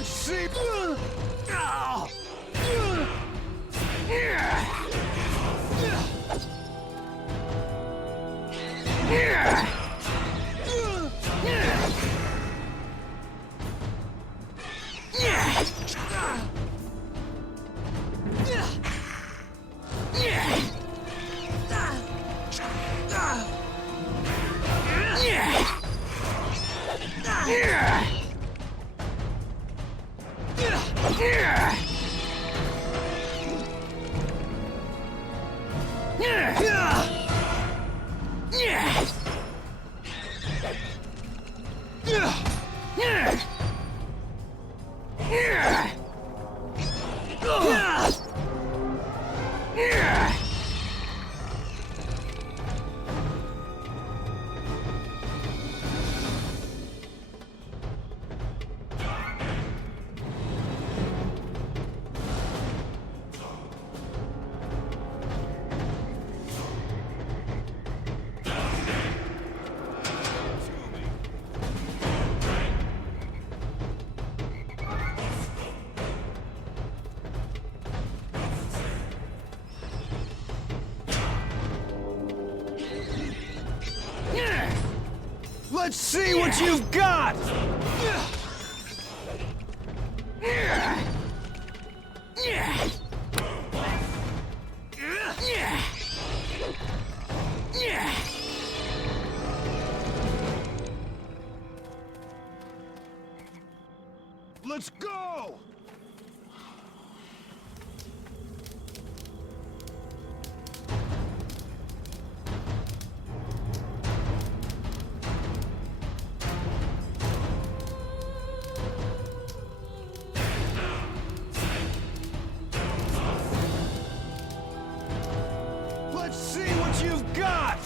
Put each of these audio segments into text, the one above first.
Let's see. Let's see what you've got! Let's go! Let's see what you've got!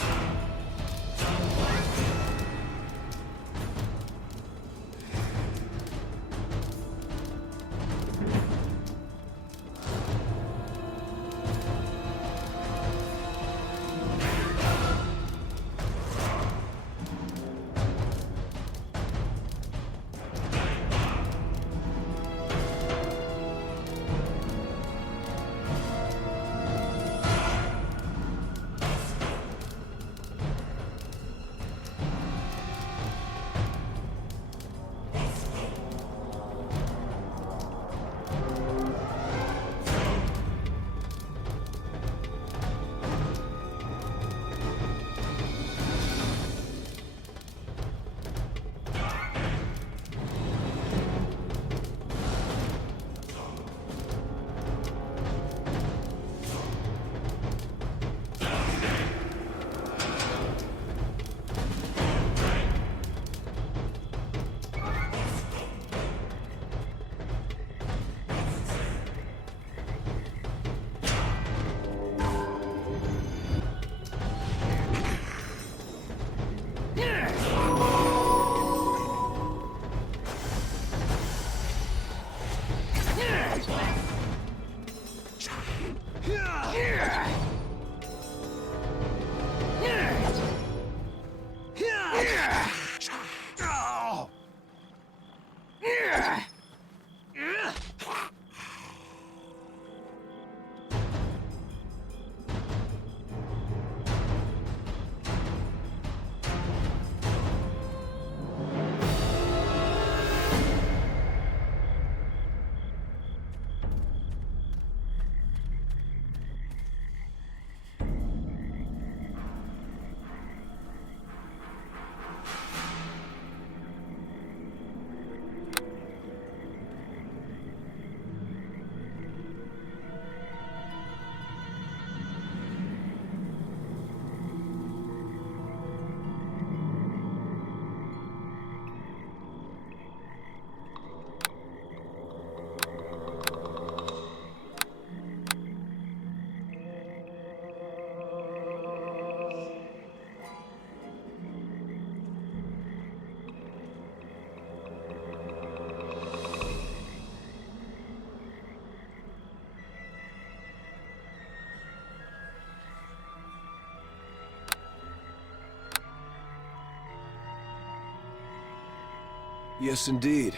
Yes, indeed.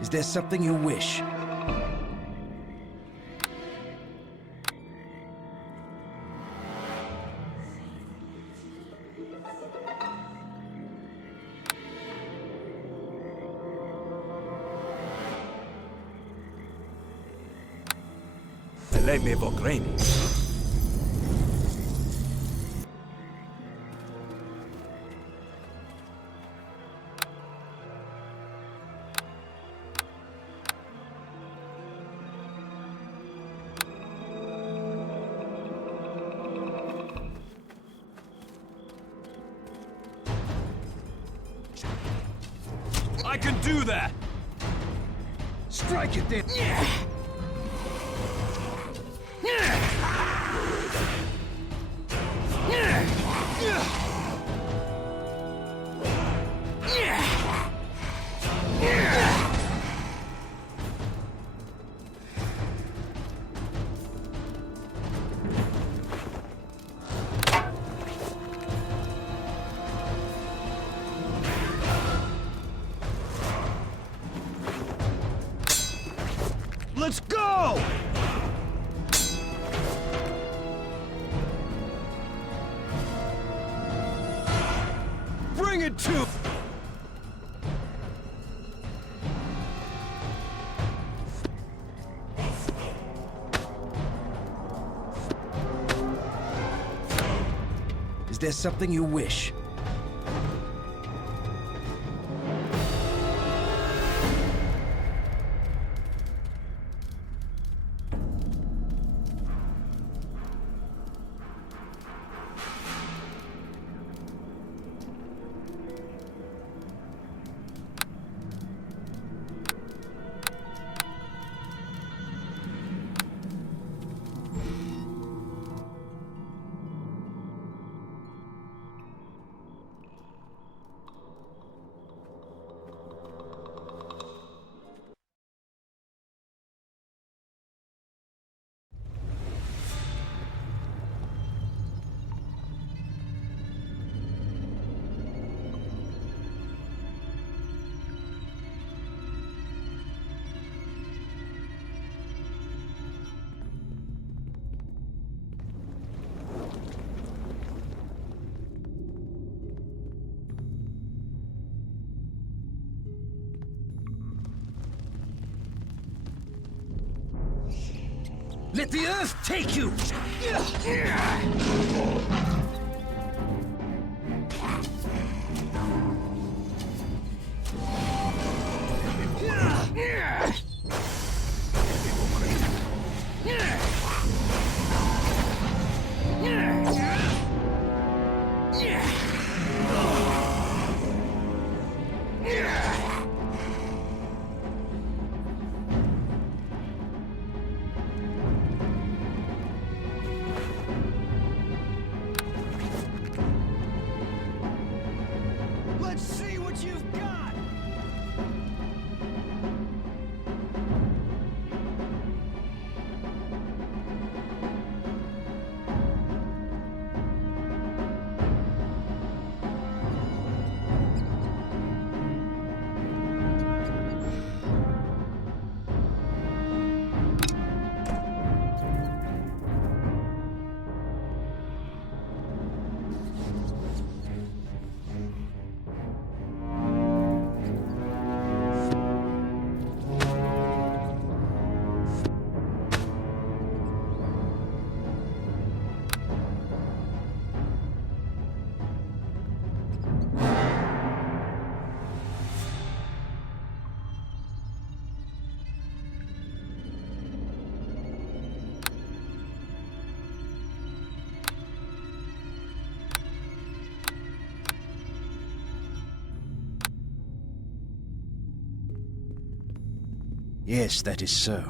Is there something you wish? Lei me vogreni. I can do that! Strike it then! Let's go! Bring it to... Is there something you wish? Let the earth take you! Let's see what you've got! Yes, that is so.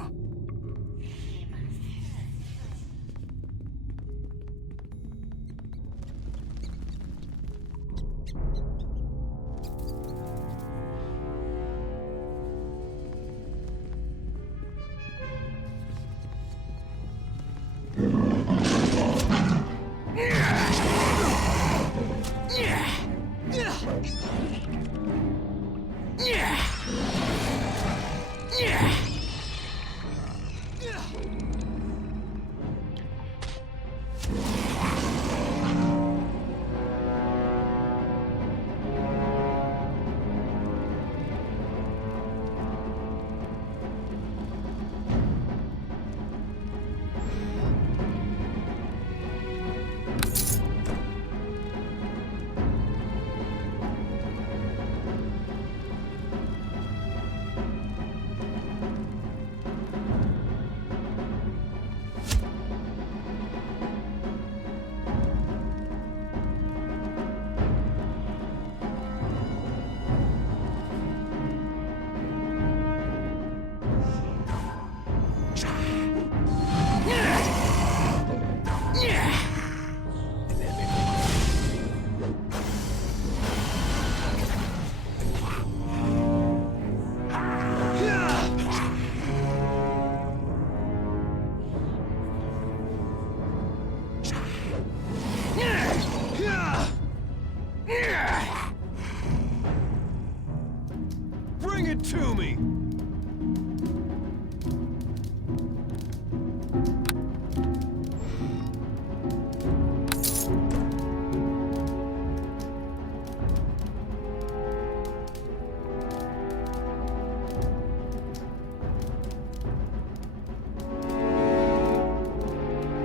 Bring it to me!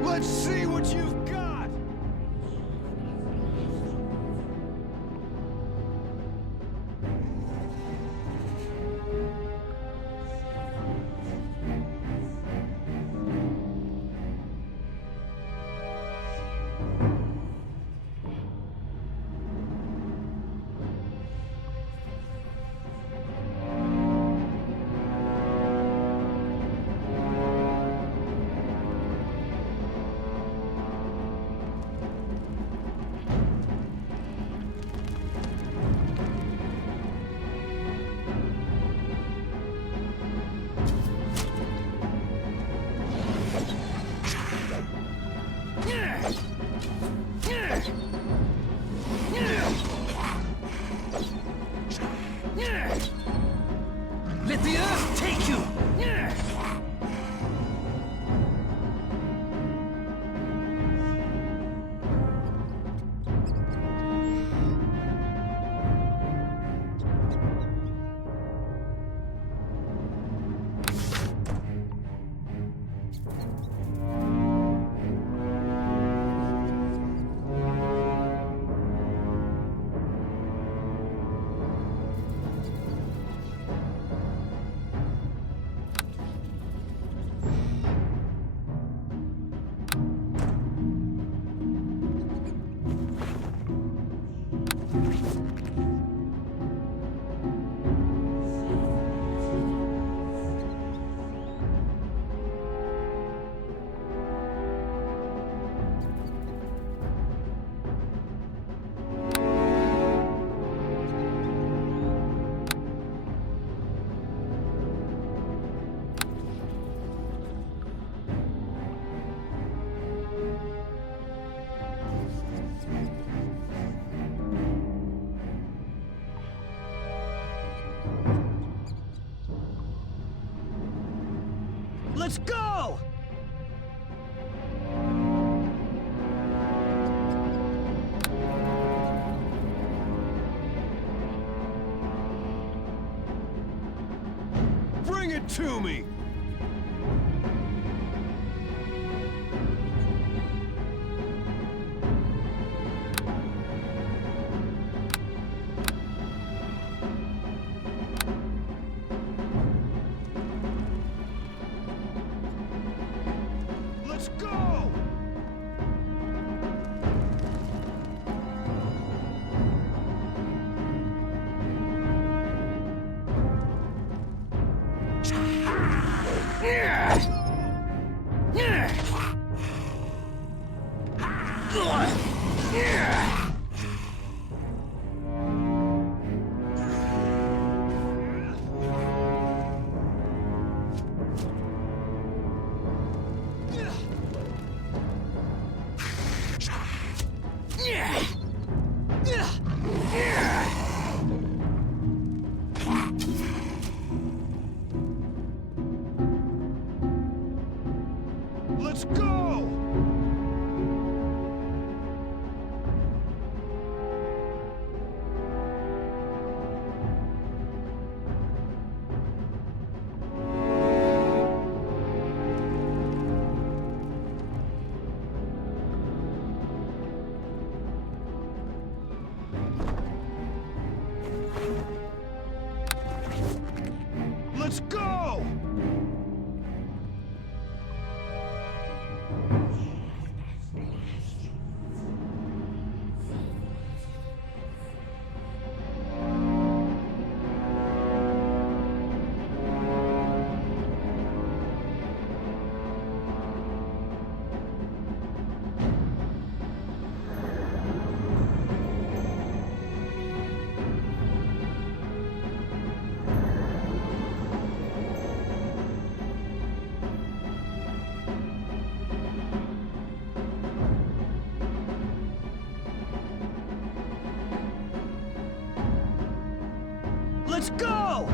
Let's see what you've got! Let the earth take you! Let's go! Bring it to me! Let's go! Let's go! Let's go!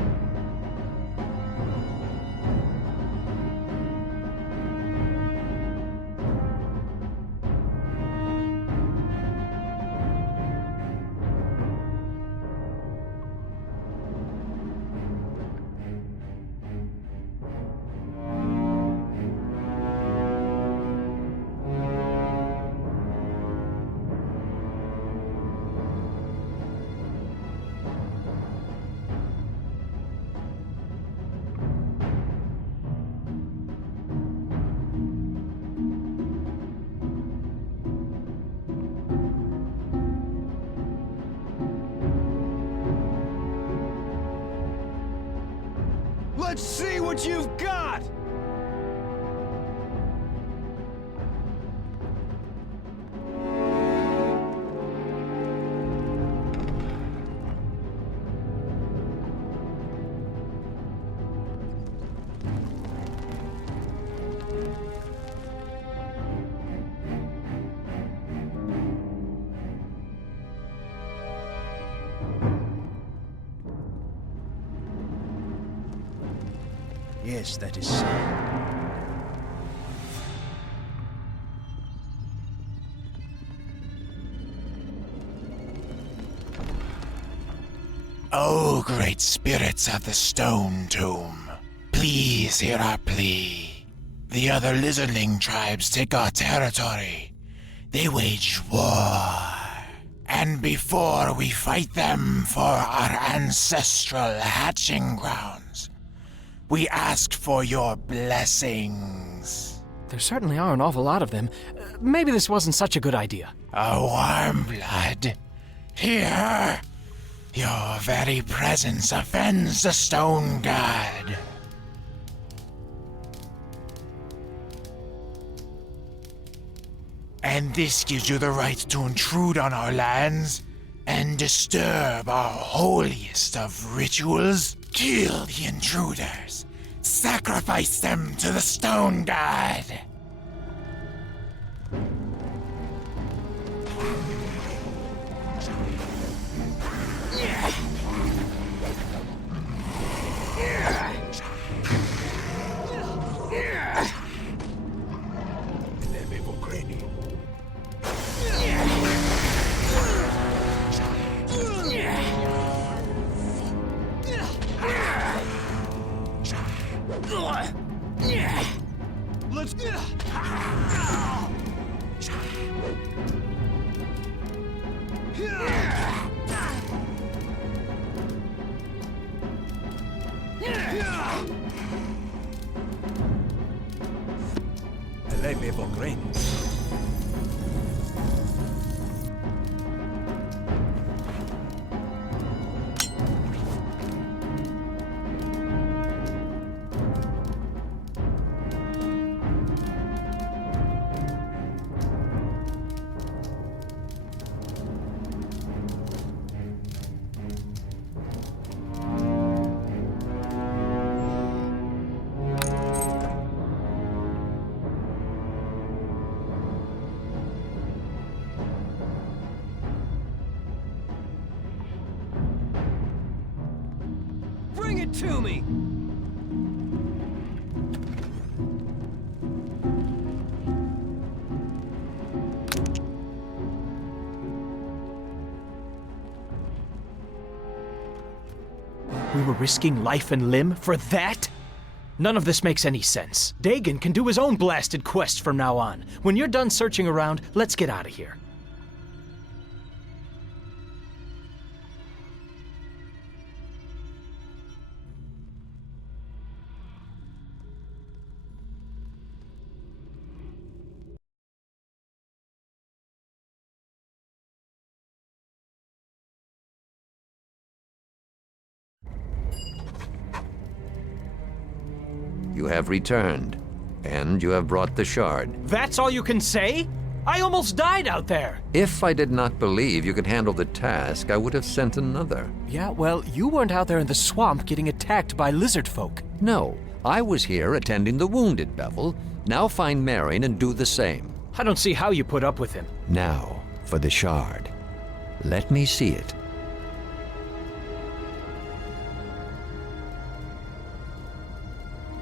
Let's see what you've got! Yes, that is so. O great spirits of the Stone Tomb, please hear our plea. The other lizardling tribes take our territory. They wage war. And before we fight them for our ancestral hatching grounds, we ask for your blessings. There certainly are an awful lot of them. Maybe this wasn't such a good idea. A warm blood. Here, your very presence offends the stone god. And this gives you the right to intrude on our lands and disturb our holiest of rituals. Kill the intruders. Sacrifice them to the stone god. Let's go! Let me M.U.G.E.N.S. Bring it to me! We were risking life and limb for that? None of this makes any sense. Dagon can do his own blasted quest from now on. When you're done searching around, let's get out of here. You have returned, and you have brought the shard. That's all you can say? I almost died out there! If I did not believe you could handle the task, I would have sent another. Yeah, well, you weren't out there in the swamp getting attacked by lizard folk. No, I was here attending the wounded, Bevel. Now find Marion and do the same. I don't see how you put up with him. Now, for the shard. Let me see it.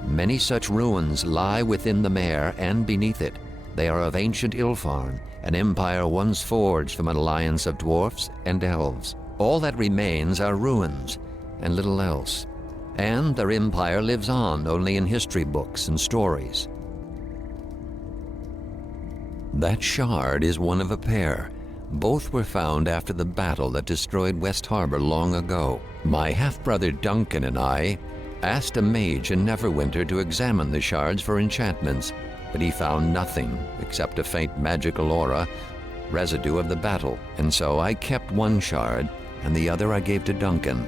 Many such ruins lie within the mare and beneath it. They are of ancient Ilfarn, an empire once forged from an alliance of dwarfs and elves. All that remains are ruins, and little else. And their empire lives on only in history books and stories. That shard is one of a pair. Both were found after the battle that destroyed West Harbor long ago. My half-brother Duncan and I asked a mage in Neverwinter to examine the shards for enchantments, but he found nothing except a faint magical aura, residue of the battle. And so I kept one shard, and the other I gave to Duncan.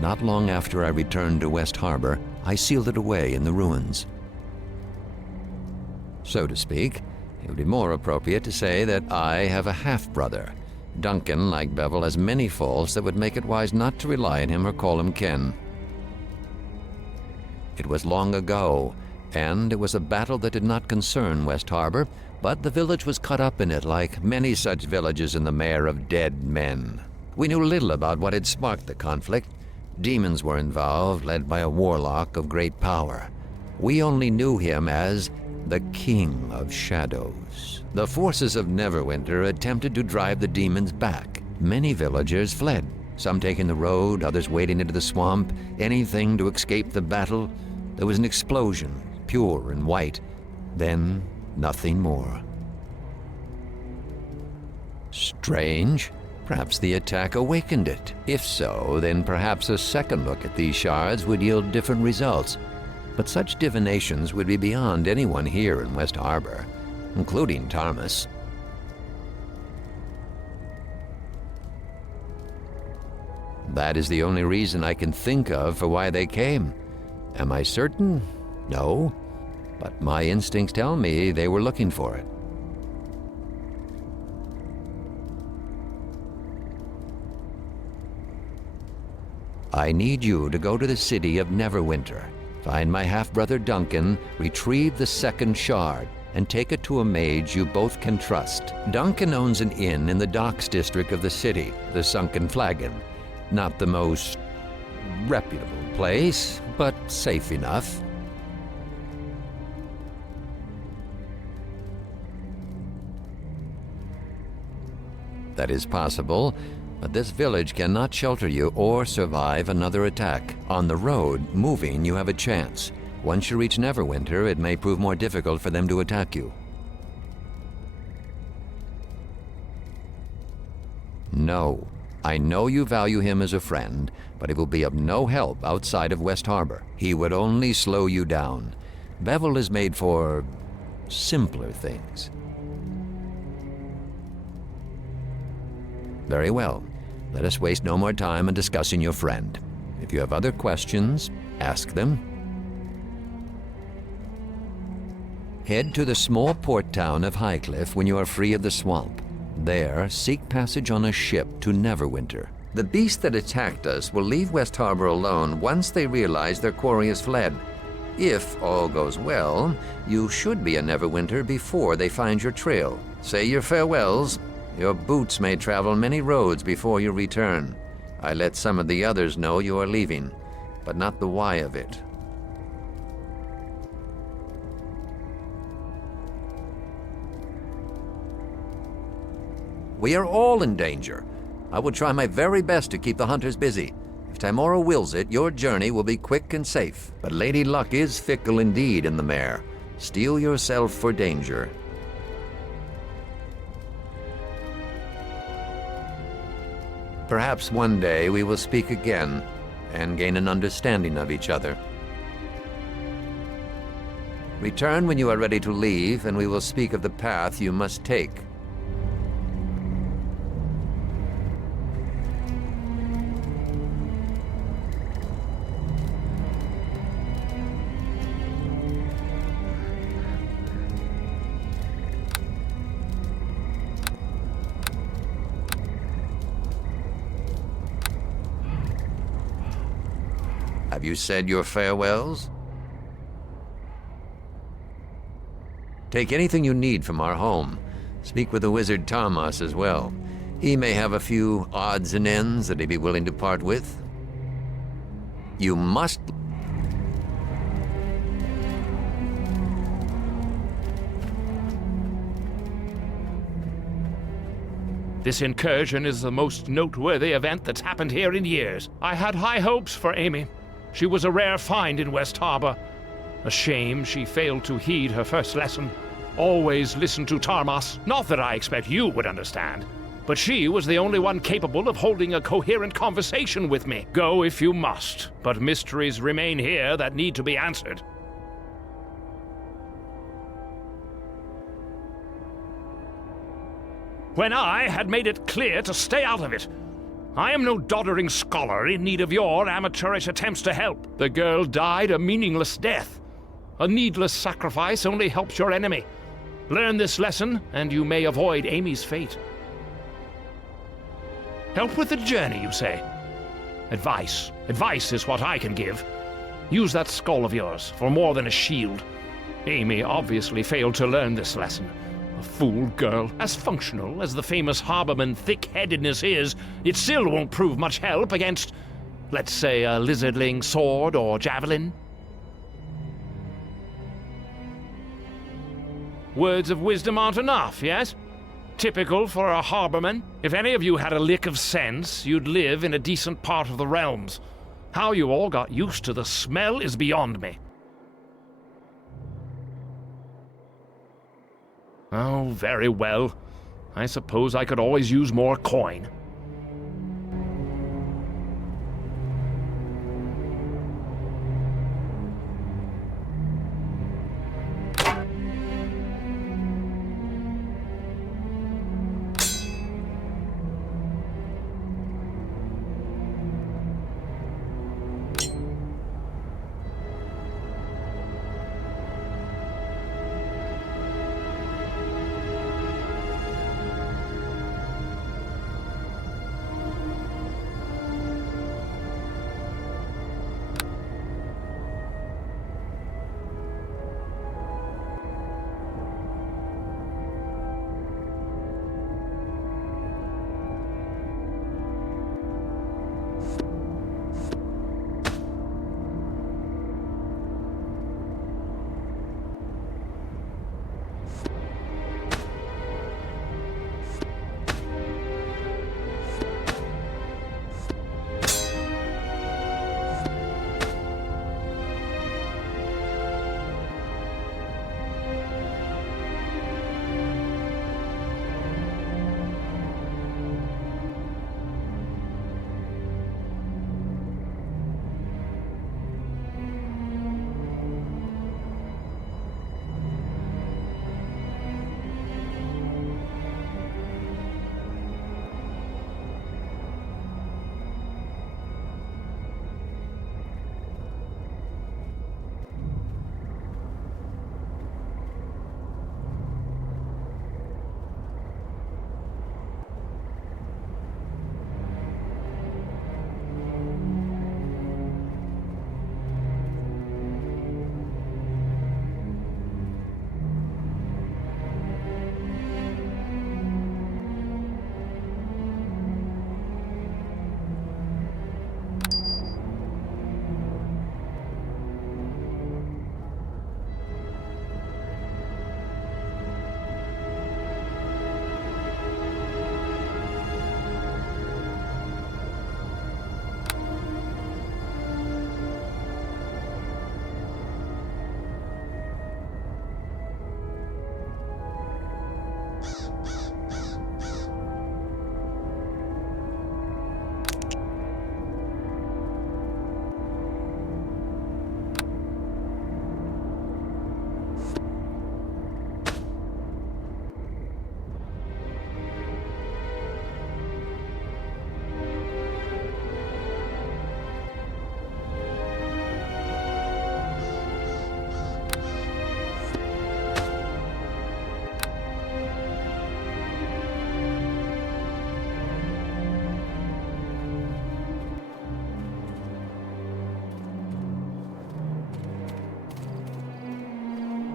Not long after I returned to West Harbor, I sealed it away in the ruins. So to speak, it would be more appropriate to say that I have a half-brother. Duncan, like Bevel, has many faults that would make it wise not to rely on him or call him kin. It was long ago, and it was a battle that did not concern West Harbor, but the village was caught up in it like many such villages in the Mare of Dead Men. We knew little about what had sparked the conflict. Demons were involved, led by a warlock of great power. We only knew him as the King of Shadows. The forces of Neverwinter attempted to drive the demons back. Many villagers fled, some taking the road, others wading into the swamp, anything to escape the battle. There was an explosion, pure and white, then nothing more. Strange. Perhaps the attack awakened it. If so, then perhaps a second look at these shards would yield different results. But such divinations would be beyond anyone here in West Harbor, including Tarmus. That is the only reason I can think of for why they came. Am I certain? No. But my instincts tell me they were looking for it. I need you to go to the city of Neverwinter, find my half-brother Duncan, retrieve the second shard, and take it to a mage you both can trust. Duncan owns an inn in the docks district of the city, the Sunken Flagon. Not the most reputable place, but safe enough. That is possible, but this village cannot shelter you or survive another attack. On the road, moving, you have a chance. Once you reach Neverwinter, it may prove more difficult for them to attack you. No. I know you value him as a friend, but he will be of no help outside of West Harbor. He would only slow you down. Bevel is made for simpler things. Very well. Let us waste no more time in discussing your friend. If you have other questions, ask them. Head to the small port town of Highcliff when you are free of the swamp. There, seek passage on a ship to Neverwinter. The beast that attacked us will leave West Harbor alone once they realize their quarry has fled. If all goes well, you should be in Neverwinter before they find your trail. Say your farewells. Your boots may travel many roads before you return. I let some of the others know you are leaving, but not the why of it. We are all in danger. I will try my very best to keep the hunters busy. If Timora wills it, your journey will be quick and safe. But Lady Luck is fickle indeed in the mare. Steel yourself for danger. Perhaps one day we will speak again and gain an understanding of each other. Return when you are ready to leave, and we will speak of the path you must take. Have you said your farewells? Take anything you need from our home. Speak with the wizard Tarmas as well. He may have a few odds and ends that he'd be willing to part with. You must... This incursion is the most noteworthy event that's happened here in years. I had high hopes for Amy. She was a rare find in West Harbor. A shame she failed to heed her first lesson. Always listen to Tarmas. Not that I expect you would understand. But she was the only one capable of holding a coherent conversation with me. Go if you must, but mysteries remain here that need to be answered. When I had made it clear to stay out of it. I am no doddering scholar in need of your amateurish attempts to help. The girl died a meaningless death. A needless sacrifice only helps your enemy. Learn this lesson, and you may avoid Amy's fate. Help with the journey, you say? Advice. Advice is what I can give. Use that skull of yours for more than a shield. Amy obviously failed to learn this lesson. A fool girl. As functional as the famous Harborman thick-headedness is, it still won't prove much help against, let's say, a lizardling sword or javelin. Words of wisdom aren't enough, yes? Typical for a Harborman. If any of you had a lick of sense, you'd live in a decent part of the realms. How you all got used to the smell is beyond me. Oh, very well. I suppose I could always use more coin.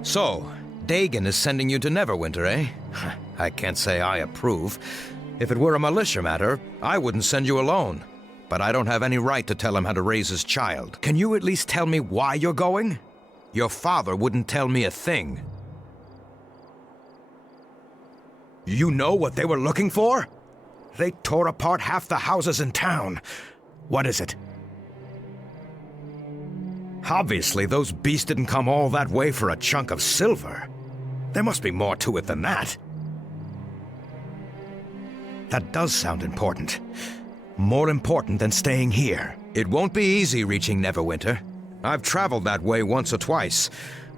So, Dagon is sending you to Neverwinter, eh? I can't say I approve. If it were a militia matter, I wouldn't send you alone. But I don't have any right to tell him how to raise his child. Can you at least tell me why you're going? Your father wouldn't tell me a thing. You know what they were looking for? They tore apart half the houses in town. What is it? Obviously, those beasts didn't come all that way for a chunk of silver. There must be more to it than that. That does sound important. More important than staying here. It won't be easy reaching Neverwinter. I've traveled that way once or twice.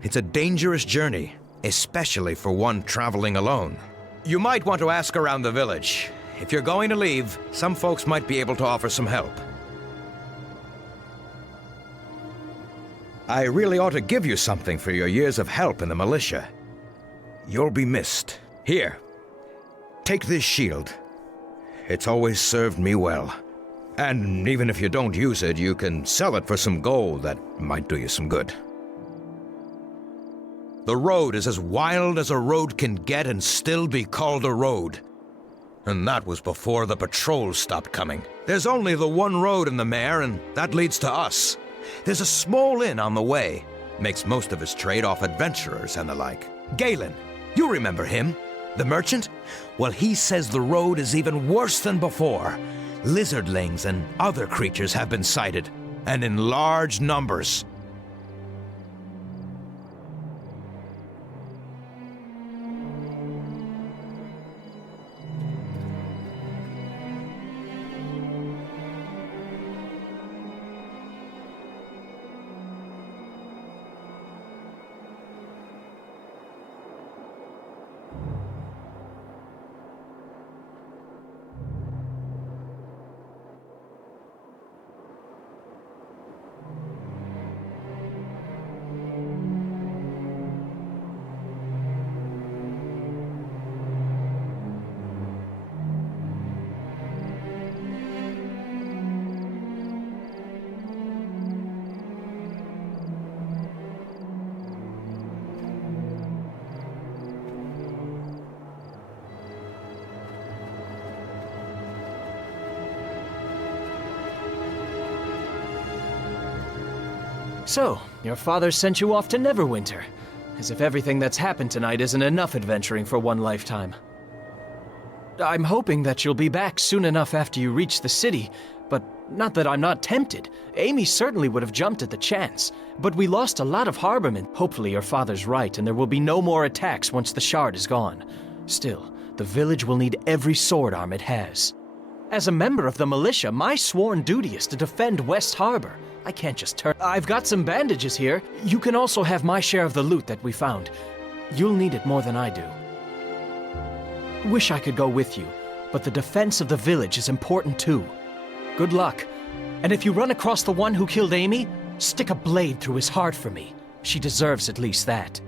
It's a dangerous journey, especially for one traveling alone. You might want to ask around the village. If you're going to leave, some folks might be able to offer some help. I really ought to give you something for your years of help in the militia. You'll be missed. Here, take this shield. It's always served me well. And even if you don't use it, you can sell it for some gold that might do you some good. The road is as wild as a road can get and still be called a road. And that was before the patrols stopped coming. There's only the one road in the mare, and that leads to us. There's a small inn on the way. Makes most of his trade off adventurers and the like. Galen, you remember him? The merchant? Well, he says the road is even worse than before. Lizardlings and other creatures have been sighted, and in large numbers. So, your father sent you off to Neverwinter. As if everything that's happened tonight isn't enough adventuring for one lifetime. I'm hoping that you'll be back soon enough after you reach the city, but not that I'm not tempted. Amy certainly would have jumped at the chance, but we lost a lot of harbormen. Hopefully your father's right and there will be no more attacks once the shard is gone. Still, the village will need every sword arm it has. As a member of the militia, my sworn duty is to defend West Harbor. I can't just turn. I've got some bandages here. You can also have my share of the loot that we found. You'll need it more than I do. Wish I could go with you, but the defense of the village is important too. Good luck. And if you run across the one who killed Amy, stick a blade through his heart for me. She deserves at least that.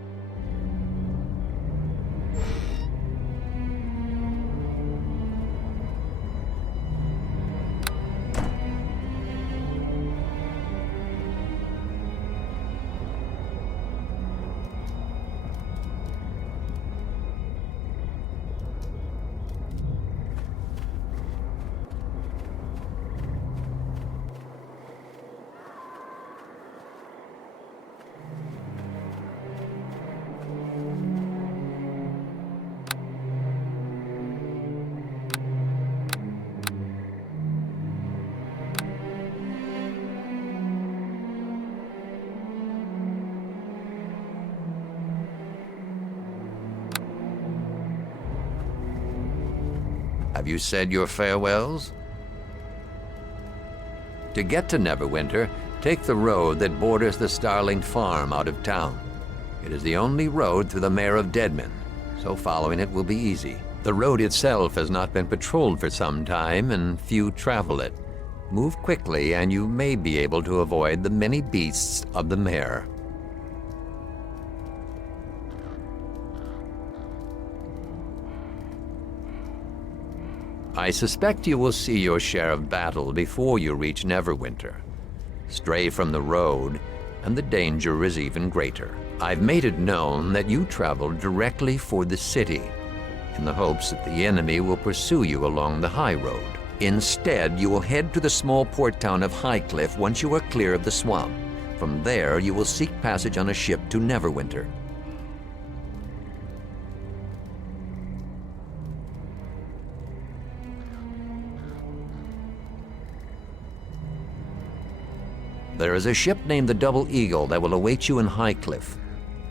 Have you said your farewells? To get to Neverwinter, take the road that borders the Starling Farm out of town. It is the only road through the Mare of Deadmen, so following it will be easy. The road itself has not been patrolled for some time, and few travel it. Move quickly, and you may be able to avoid the many beasts of the mare. I suspect you will see your share of battle before you reach Neverwinter. Stray from the road, and the danger is even greater. I've made it known that you travel directly for the city, in the hopes that the enemy will pursue you along the high road. Instead, you will head to the small port town of Highcliff once you are clear of the swamp. From there, you will seek passage on a ship to Neverwinter. There is a ship named the Double Eagle that will await you in Highcliff.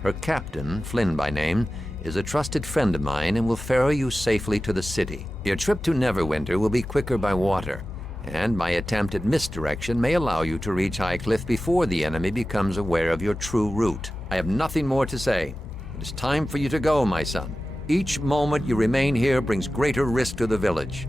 Her captain, Flynn by name, is a trusted friend of mine and will ferry you safely to the city. Your trip to Neverwinter will be quicker by water, and my attempt at misdirection may allow you to reach Highcliff before the enemy becomes aware of your true route. I have nothing more to say. It is time for you to go, my son. Each moment you remain here brings greater risk to the village.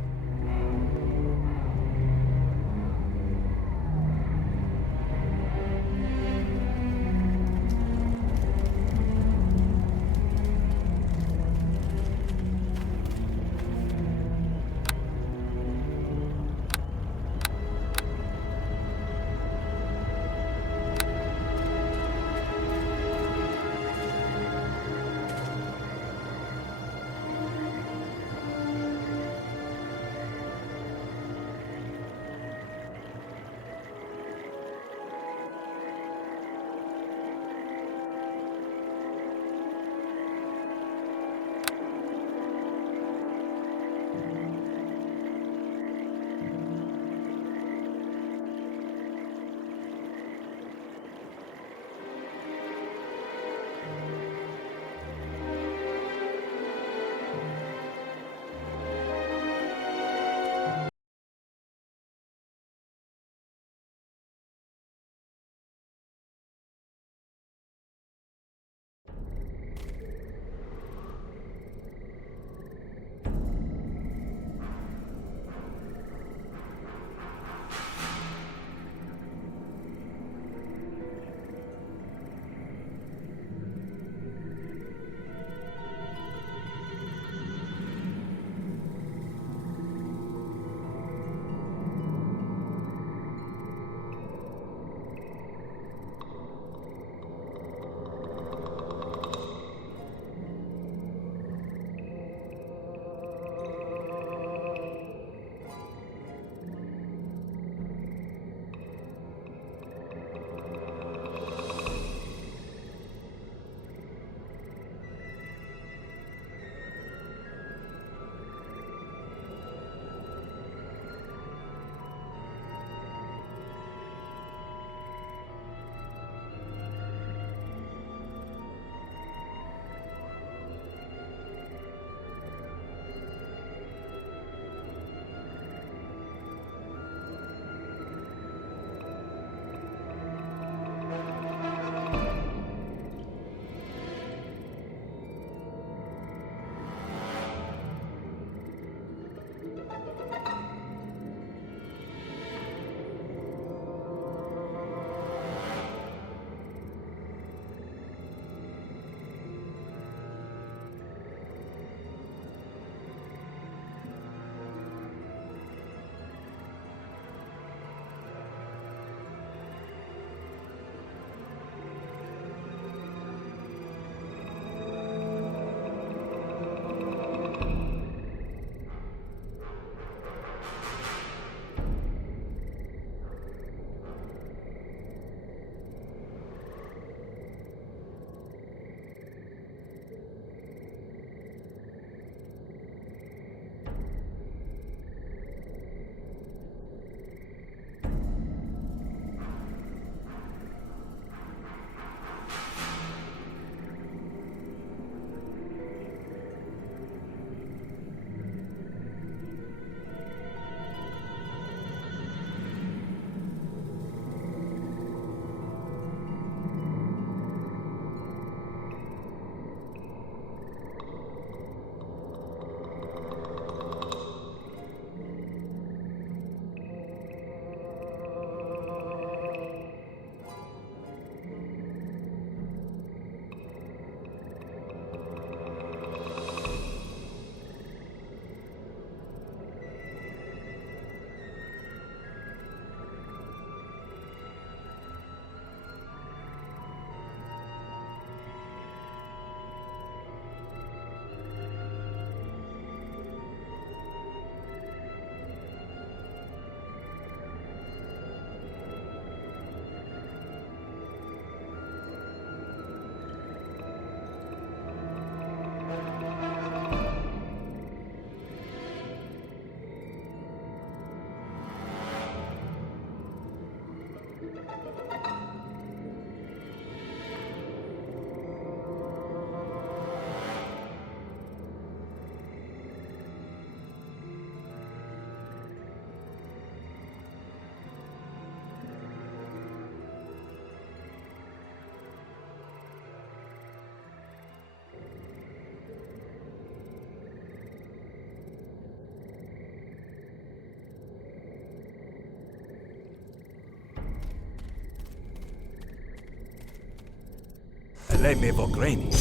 Lei me vogreni.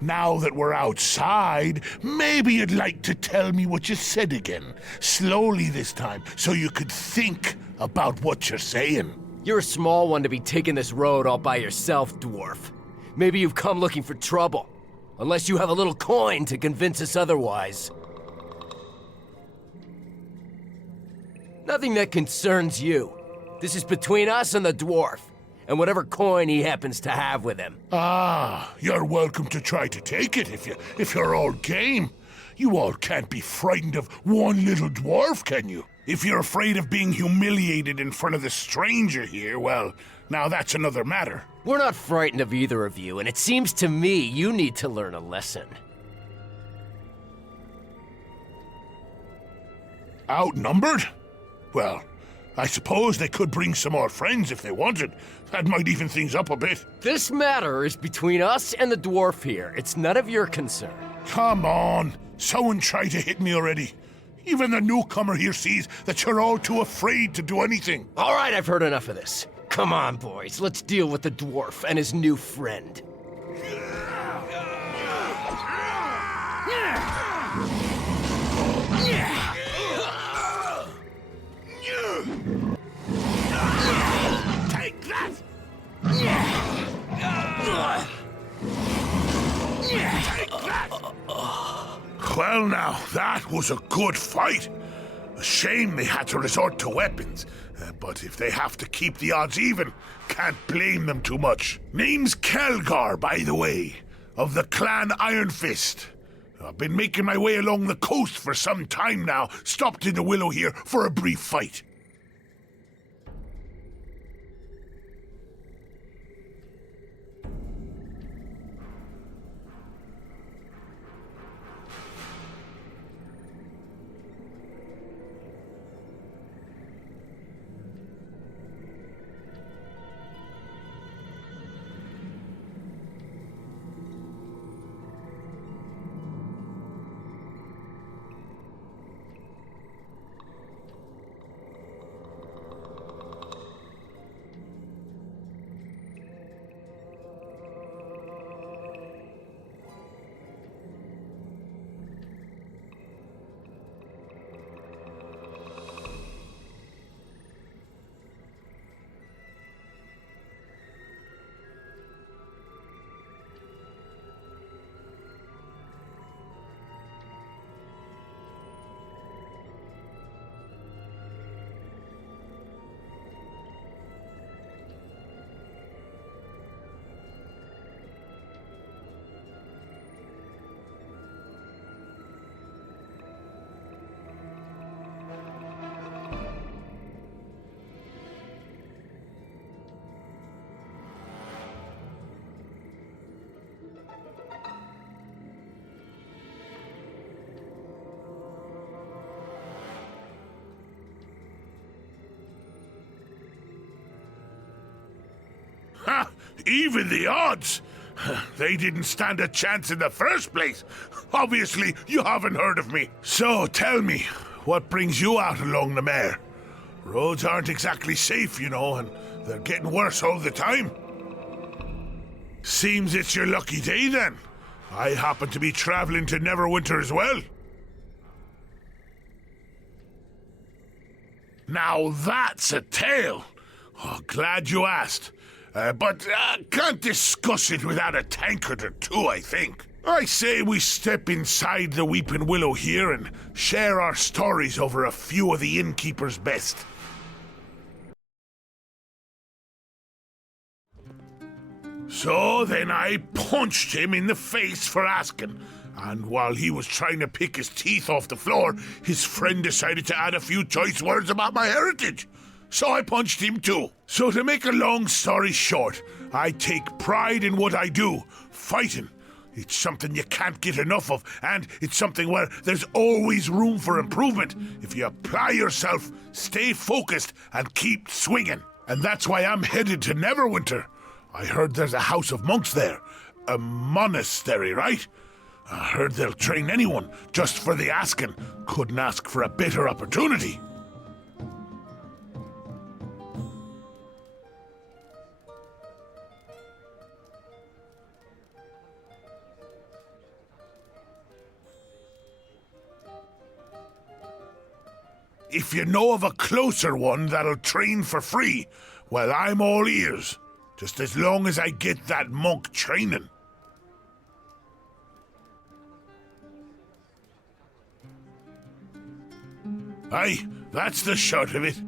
Now that we're outside, maybe you'd like to tell me what you said again. Slowly this time, so you could think about what you're saying. You're a small one to be taking this road all by yourself, dwarf. Maybe you've come looking for trouble. Unless you have a little coin to convince us otherwise. Nothing that concerns you. This is between us and the dwarf, and whatever coin he happens to have with him. Ah, you're welcome to try to take it if you're all game. You all can't be frightened of one little dwarf, can you? If you're afraid of being humiliated in front of the stranger here, well, now that's another matter. We're not frightened of either of you, and it seems to me you need to learn a lesson. Outnumbered? Well, I suppose they could bring some more friends if they wanted. That might even things up a bit. This matter is between us and the dwarf here. It's none of your concern. Come on. Someone tried to hit me already. Even the newcomer here sees that you're all too afraid to do anything. All right, I've heard enough of this. Come on, boys. Let's deal with the dwarf and his new friend. Take that! Take that! Well now, that was a good fight. A shame they had to resort to weapons. But if they have to keep the odds even, can't blame them too much. Name's Kelgar, by the way, of the clan Iron Fist. I've been making my way along the coast for some time now, stopped in the Willow here for a brief fight. Ha! Even the odds! They didn't stand a chance in the first place. Obviously, you haven't heard of me. So, tell me, what brings you out along the mare? Roads aren't exactly safe, you know, and they're getting worse all the time. Seems it's your lucky day, then. I happen to be traveling to Neverwinter as well. Now that's a tale. Oh, glad you asked. But can't discuss it without a tankard or two, I think. I say we step inside the Weeping Willow here and share our stories over a few of the innkeeper's best. So then I punched him in the face for asking. And while he was trying to pick his teeth off the floor, his friend decided to add a few choice words about my heritage. So I punched him too. So to make a long story short, I take pride in what I do, fighting. It's something you can't get enough of, and it's something where there's always room for improvement if you apply yourself, stay focused, and keep swinging. And that's why I'm headed to Neverwinter. I heard there's a house of monks there. A monastery, right? I heard they'll train anyone, just for the asking. Couldn't ask for a better opportunity. if you know of a closer one that'll train for free, well, I'm all ears. Just as long as I get that monk training. Aye, that's the short of it.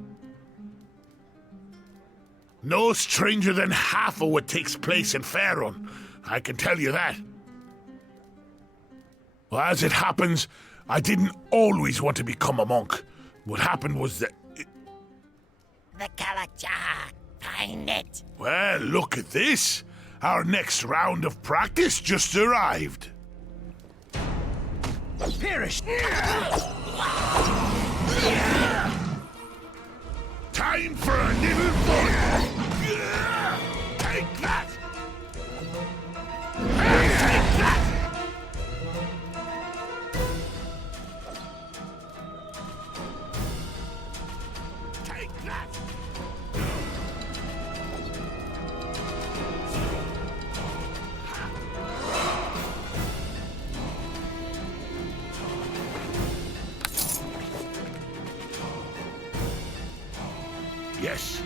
No stranger than half of what takes place in Faerun, I can tell you that. Well, as it happens, I didn't always want to become a monk. What happened was that... The Kalachar, find it. Well, look at this. Our next round of practice just arrived. Perish! Time for a little fun! Take that! Take that! Take that! Yes.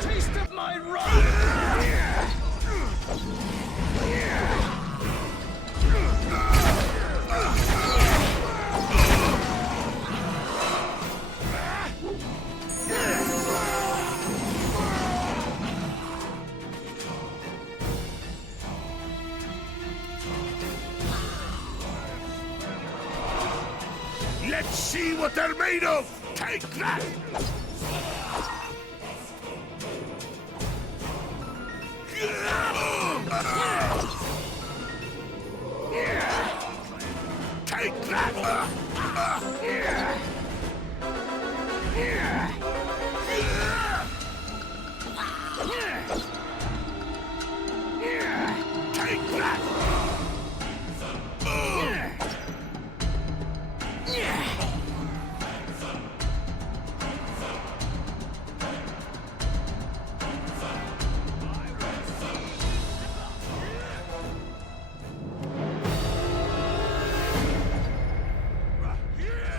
Taste of my wrath! Let's see what they're made of! Take that! Take that! Take that!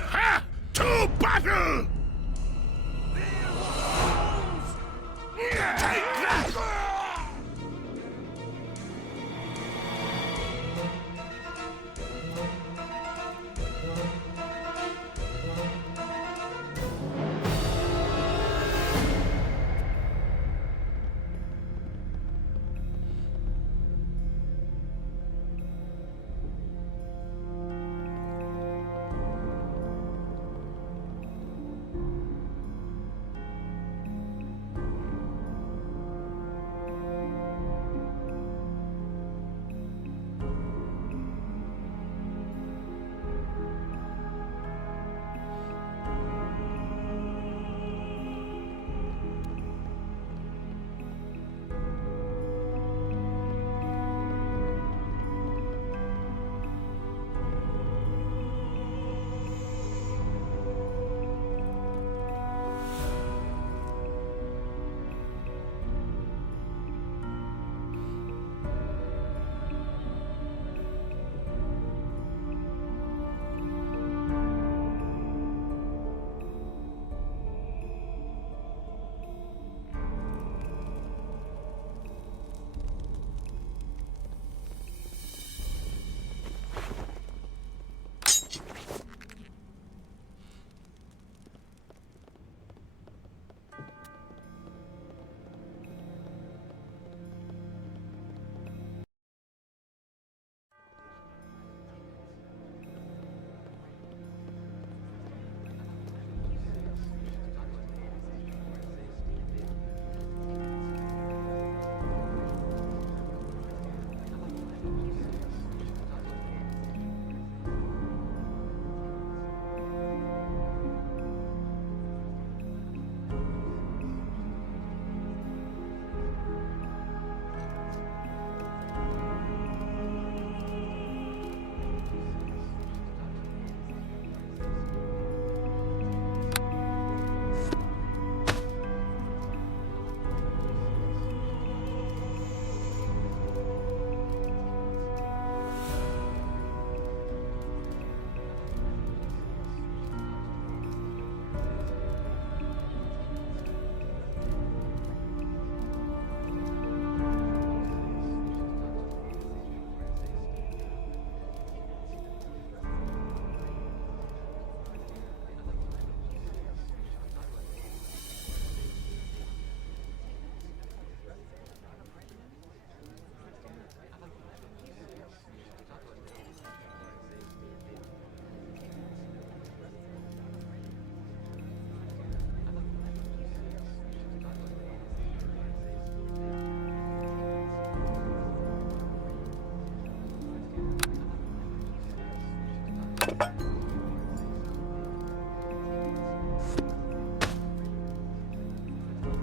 Ha! To battle!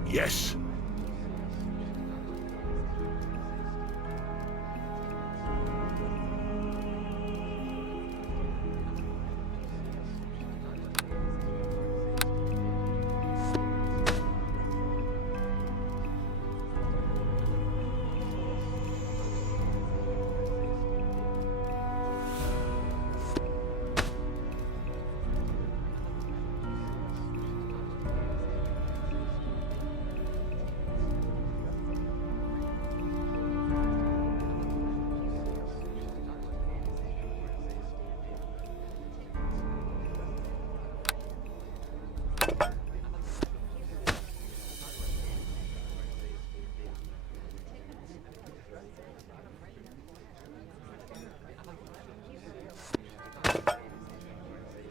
Yes.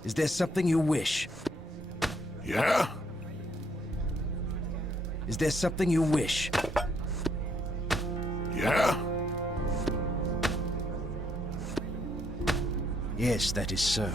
Is there something you wish? Yeah? Is there something you wish? Yeah? Yes, that is so.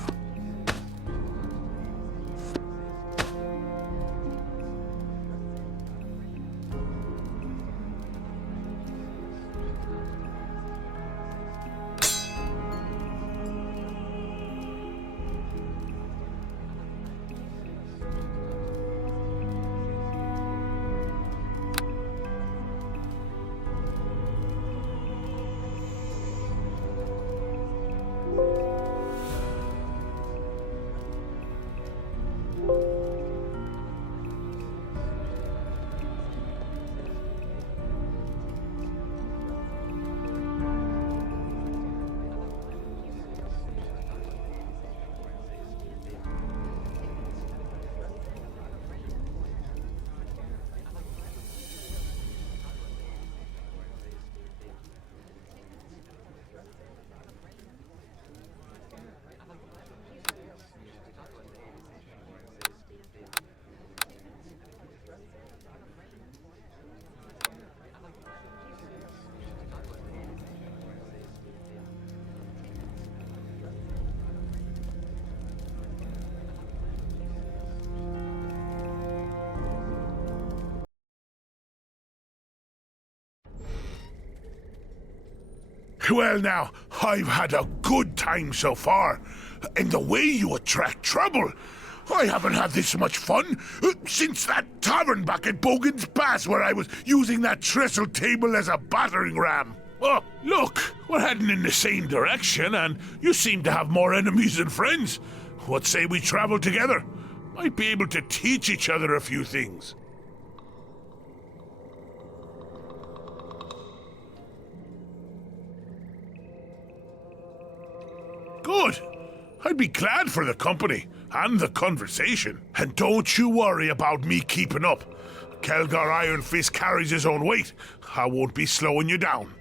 Well now, I've had a good time so far. And the way you attract trouble. I haven't had this much fun since that tavern back at Bogan's Pass where I was using that trestle table as a battering ram. Oh, look, we're heading in the same direction and you seem to have more enemies than friends. What say we travel together? Might be able to teach each other a few things. Good. I'd be glad for the company and the conversation. And don't you worry about me keeping up. Kelgar Iron Fist carries his own weight. I won't be slowing you down.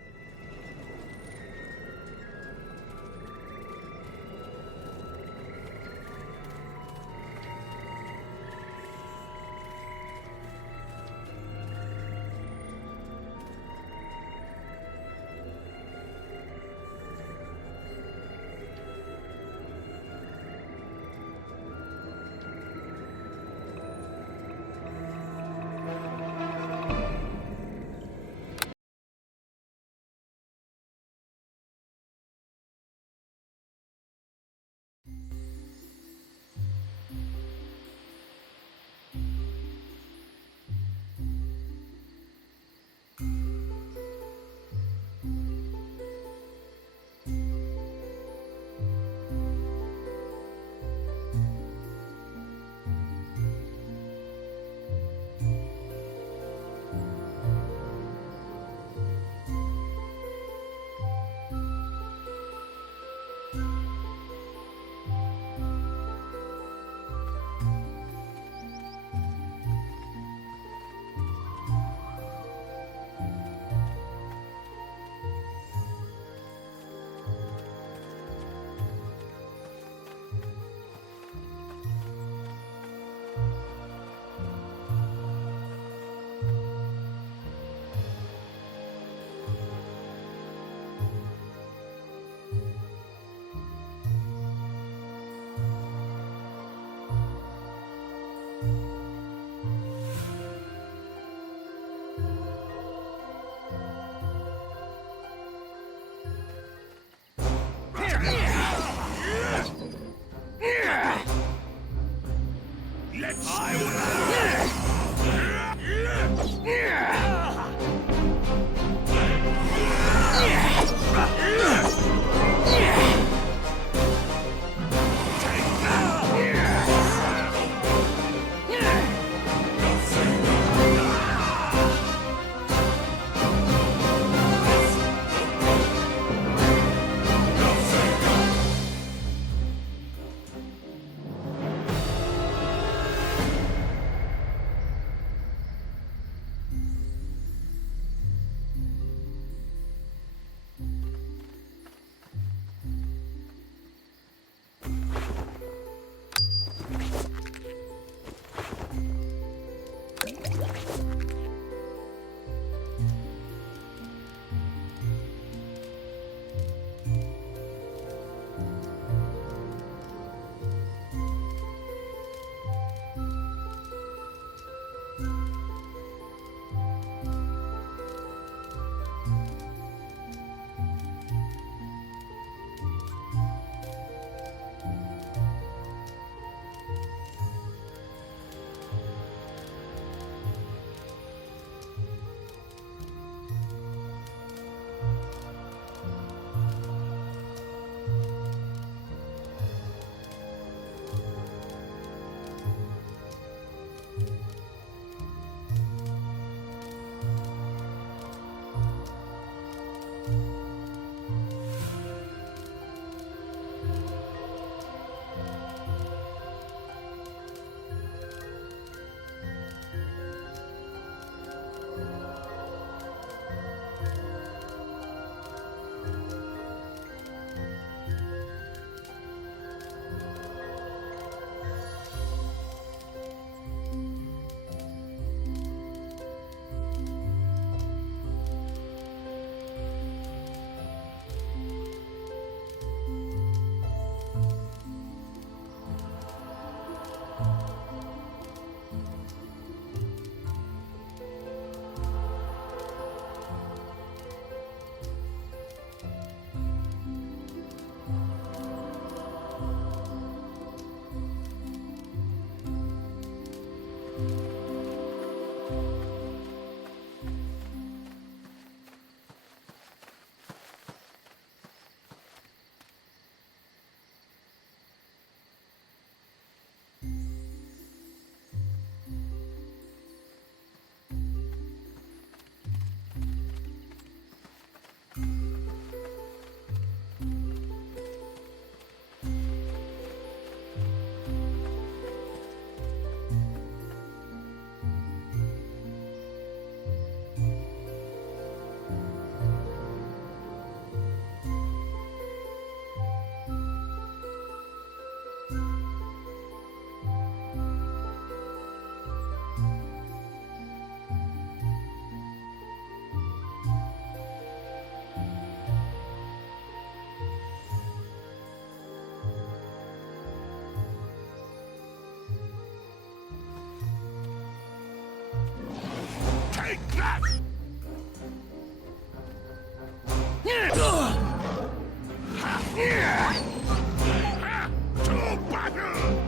To battle!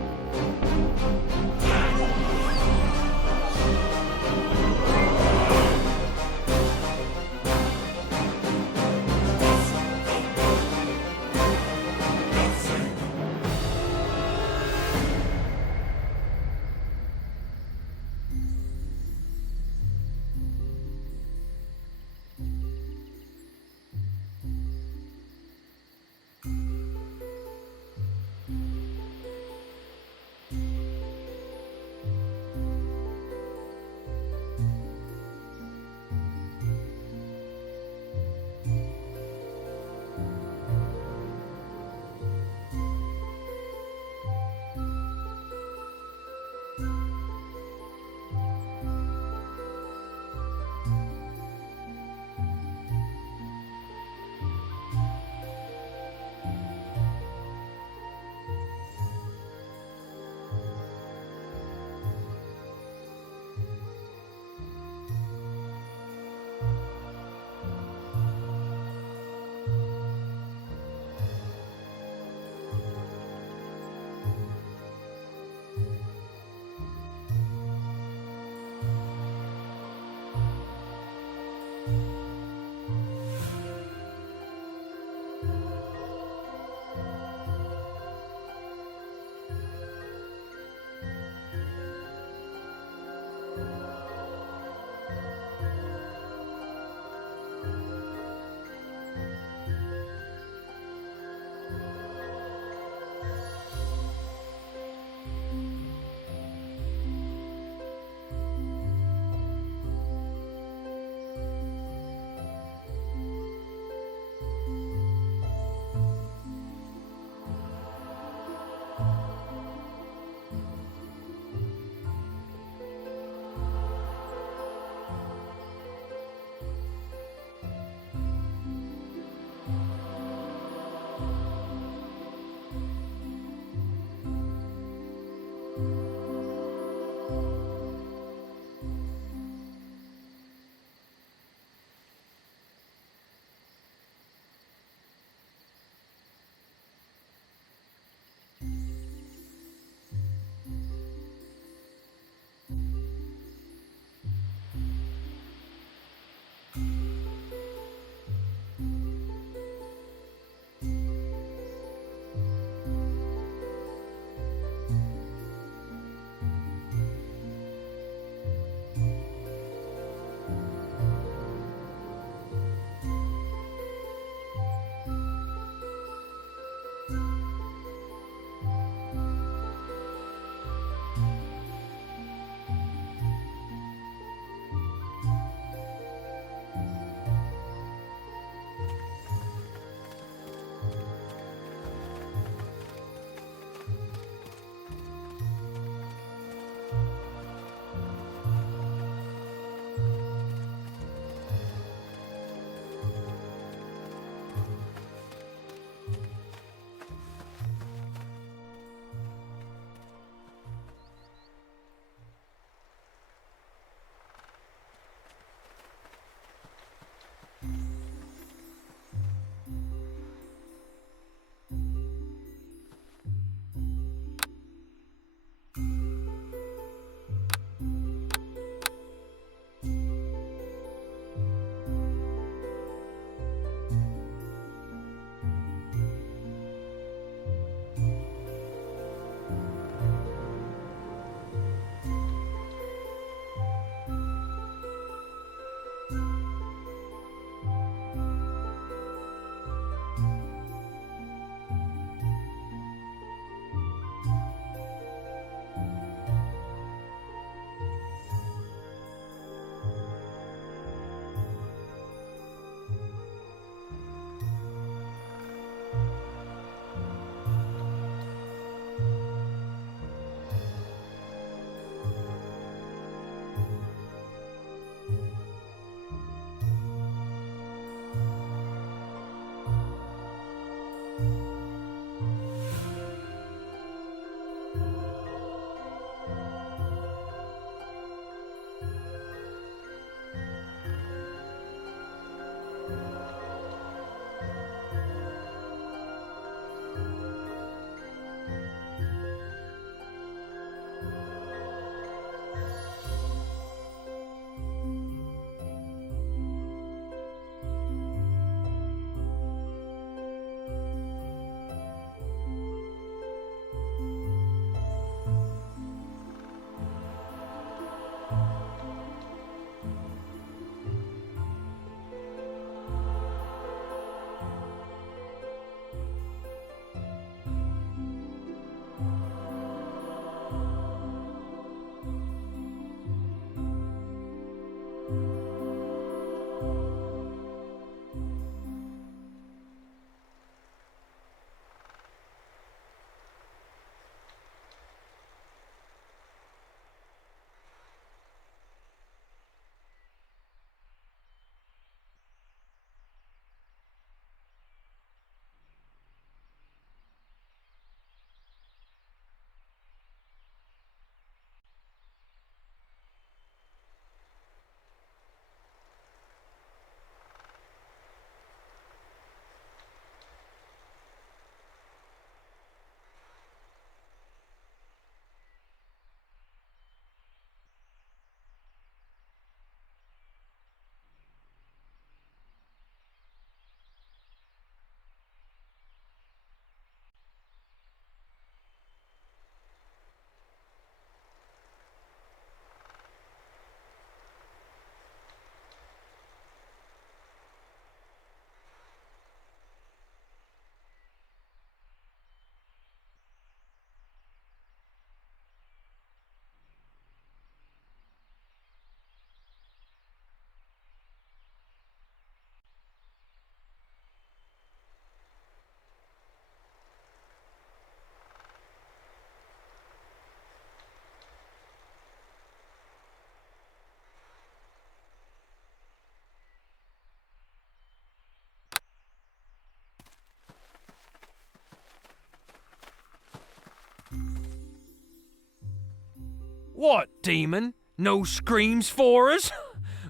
What, demon? No screams for us?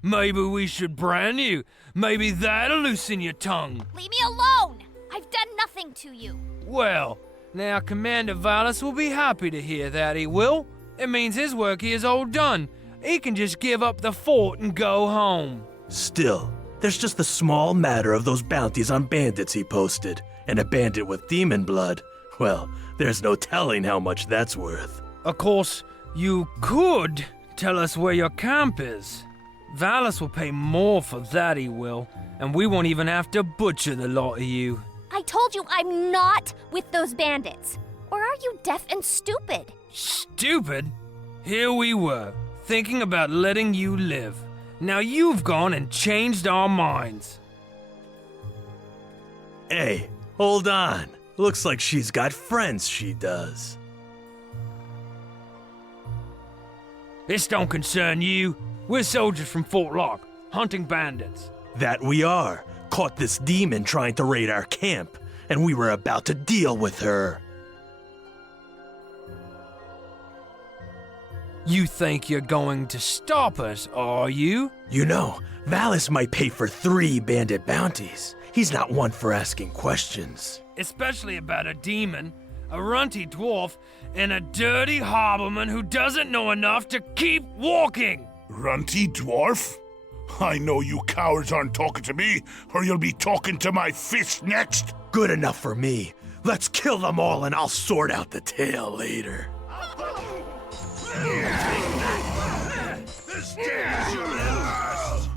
Maybe we should brand you. Maybe that'll loosen your tongue. Leave me alone! I've done nothing to you. Well, now Commander Valis will be happy to hear that, he will. It means his work here is all done. He can just give up the fort and go home. Still, there's just the small matter of those bounties on bandits he posted. And a bandit with demon blood. Well, there's no telling how much that's worth. Of course, you could tell us where your camp is. Valis will pay more for that, he will. And we won't even have to butcher the lot of you. I told you I'm not with those bandits. Or are you deaf and stupid? Stupid? Here we were, thinking about letting you live. Now you've gone and changed our minds. Hey, hold on. Looks like she's got friends, she does. This don't concern you. We're soldiers from Fort Locke, hunting bandits. That we are. Caught this demon trying to raid our camp, and we were about to deal with her. You think you're going to stop us, are you? You know, Valis might pay for 3 bandit bounties. He's not one for asking questions. Especially about a demon, a runty dwarf, and a dirty harborman who doesn't know enough to keep walking. Runty dwarf? I know you cowards aren't talking to me, or you'll be talking to my fist next. Good enough for me. Let's kill them all and I'll sort out the tale later. This day is your last.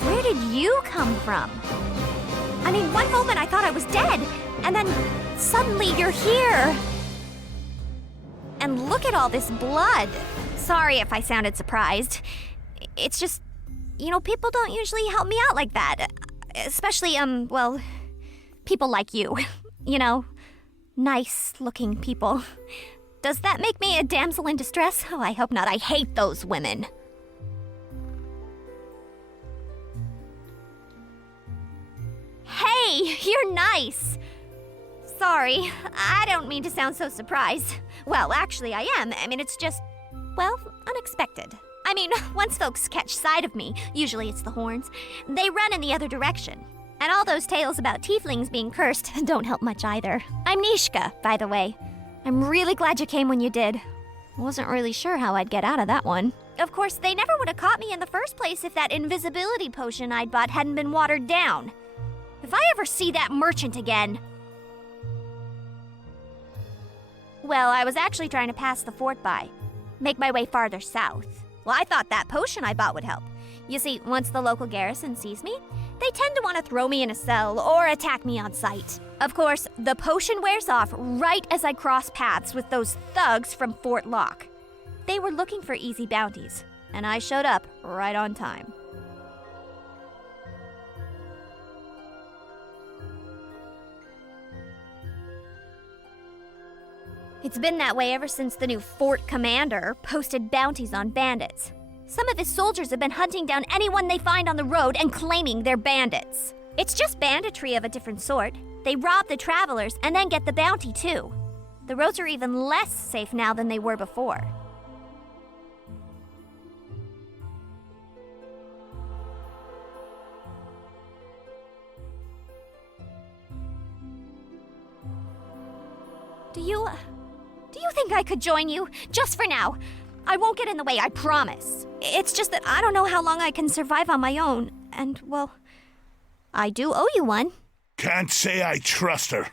Where did you come from? I mean, one moment I thought I was dead, and then suddenly you're here. And look at all this blood. Sorry if I sounded surprised. It's just, you know, people don't usually help me out like that. Especially, well, people like you. You know, nice-looking people. Does that make me a damsel in distress? Oh, I hope not. I hate those women. Hey, you're nice. Sorry, I don't mean to sound so surprised. Well, actually, I am. I mean, it's just, well, unexpected. I mean, once folks catch sight of me, usually it's the horns, they run in the other direction. And all those tales about tieflings being cursed don't help much either. I'm Nishka, by the way. I'm really glad you came when you did. I wasn't really sure how I'd get out of that one. Of course, they never would have caught me in the first place if that invisibility potion I'd bought hadn't been watered down. If I ever see that merchant again... Well, I was actually trying to pass the fort by. Make my way farther south. Well, I thought that potion I bought would help. You see, once the local garrison sees me, they tend to want to throw me in a cell or attack me on sight. Of course, the potion wears off right as I cross paths with those thugs from Fort Locke. They were looking for easy bounties, and I showed up right on time. It's been that way ever since the new fort commander posted bounties on bandits. Some of his soldiers have been hunting down anyone they find on the road and claiming they're bandits. It's just banditry of a different sort. They rob the travelers and then get the bounty too. The roads are even less safe now than they were before. Do you think I could join you? Just for now. I won't get in the way, I promise. It's just that I don't know how long I can survive on my own. And, well, I do owe you one. Can't say I trust her.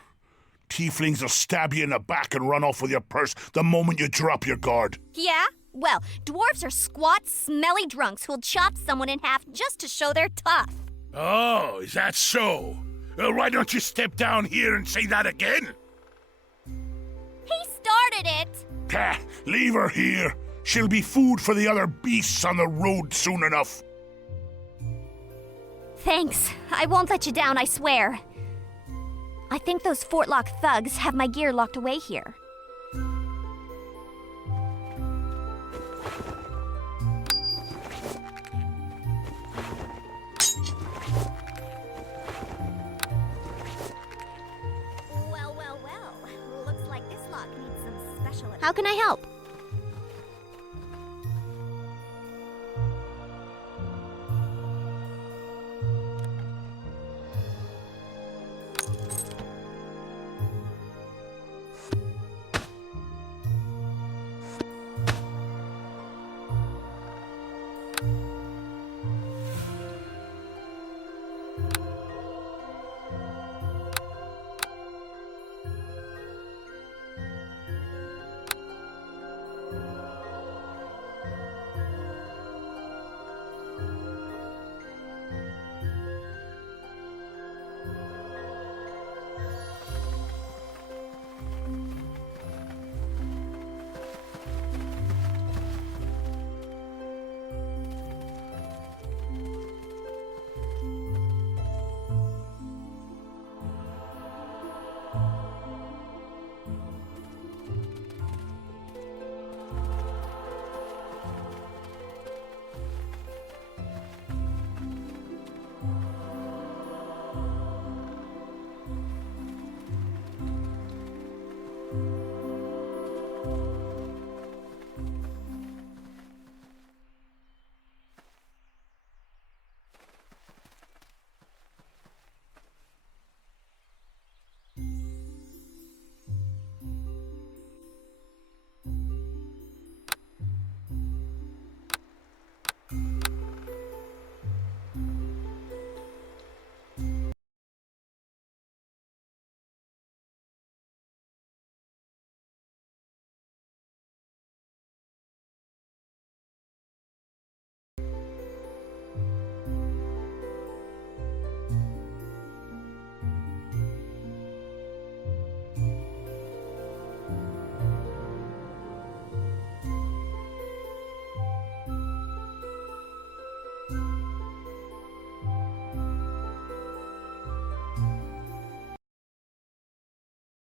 Tieflings will stab you in the back and run off with your purse the moment you drop your guard. Yeah? Well, dwarves are squat, smelly drunks who'll chop someone in half just to show they're tough. Oh, is that so? Well, why don't you step down here and say that again? He started it! Pah, leave her here. She'll be food for the other beasts on the road soon enough. Thanks. I won't let you down, I swear. I think those Fort Lock thugs have my gear locked away here. Well. Looks like this lock needs some special... How can I help?